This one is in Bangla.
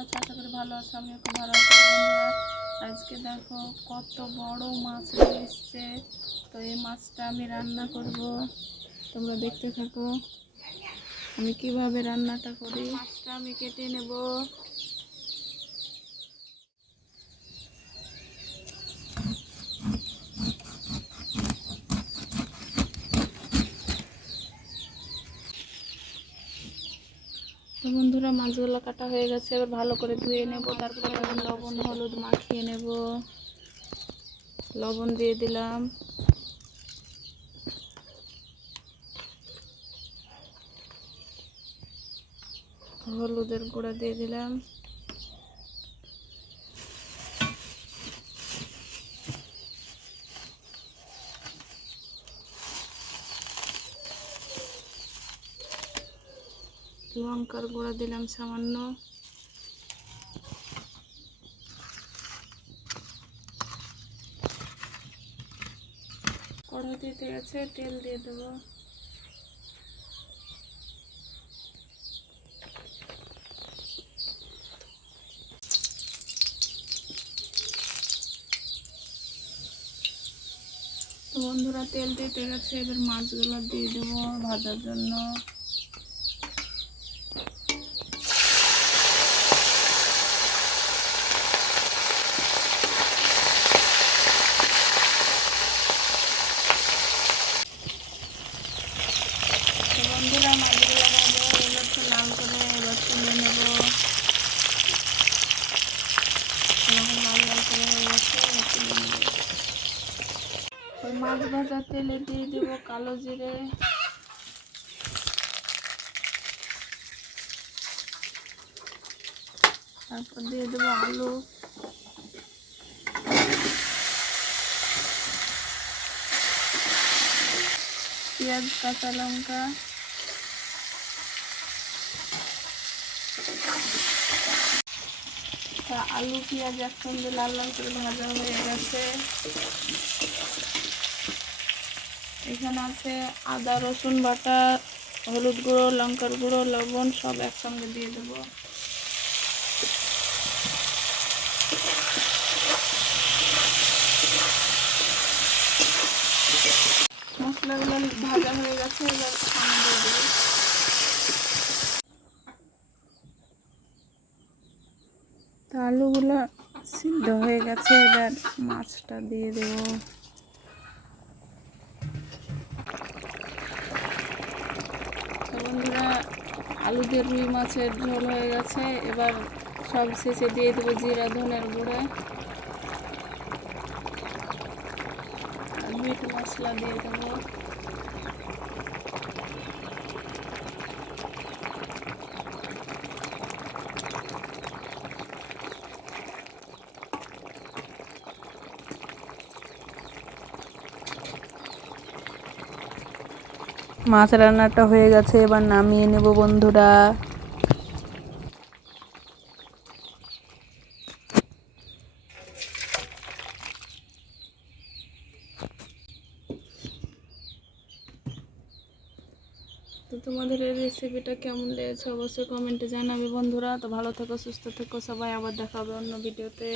আছো? আশা করি ভালো আছো আমি খুব ভালো আছি বন্ধুরা। আজকে দেখো কত বড় মাছ এসছে। তো এই মাছটা আমি রান্না করব। তোমরা দেখতে থাকো। আমি কীভাবে রান্নাটা করি? মাছটা আমি কেটে নেব। তো বন্ধুরা, মাছগুলো কাটা হয়ে গেছে। এবার ভালো করে ধুয়ে নেব। তারপরে লবণ, হলুদ মাখিয়ে নেব। লবণ দিয়ে দিলাম। হলুদের গুঁড়া দিয়ে দিলাম। লঙ্কার গুঁড়া দিলাম সামান্য। কড়া দিতে গেছে তেল দিয়ে দেবো। বন্ধুরা, তেল দিতে গেছে, এবার মাছগুলো দিয়ে দেবো ভাজার জন্য তো বন্ধুরা মাছগুলো ভাজা হয়ে গেছে লাল করে এবার তুলে নেব এরকম লাল লাল করে হয়ে গেছে এবার তুলে নেব ওই মাছ ভাজা, তেলে দিয়ে দেব কালো জিরে। তারপর দিয়ে দেবো আলু। পেঁয়াজ, কাঁচা লঙ্কা। আলু, পেঁয়াজ একসঙ্গে লাল লাল করে ভাজা হয়ে গেছে। এখানে আছে আদা, রসুন বাটা, হলুদ গুঁড়ো, লঙ্কার গুঁড়ো, লবণ, সব একসঙ্গে দিয়ে দেবো। মশলাগুলো ভাজা হয়ে গেছে, এবার দিয়ে আলুগুলো সিদ্ধ হয়ে গেছে, এবার মাছটা দিয়ে দেবো তো বন্ধুরা দিয়ে রুই মাছের ঝোল হয়ে গেছে। এবার সব শেষে দিয়ে দেবো জিরা, ধনের গুঁড়ো। মিট মশলা দিয়ে দেবো। মাছ রান্নাটা হয়ে গেছে, এবার নামিয়ে নেব বন্ধুরা। তো তোমাদের এই রেসিপিটা কেমন লেগেছে অবশ্যই কমেন্টে জানাবে বন্ধুরা। তো ভালো থেকো, সুস্থ থেকো, সবাই আবার দেখা হবে অন্য ভিডিওতে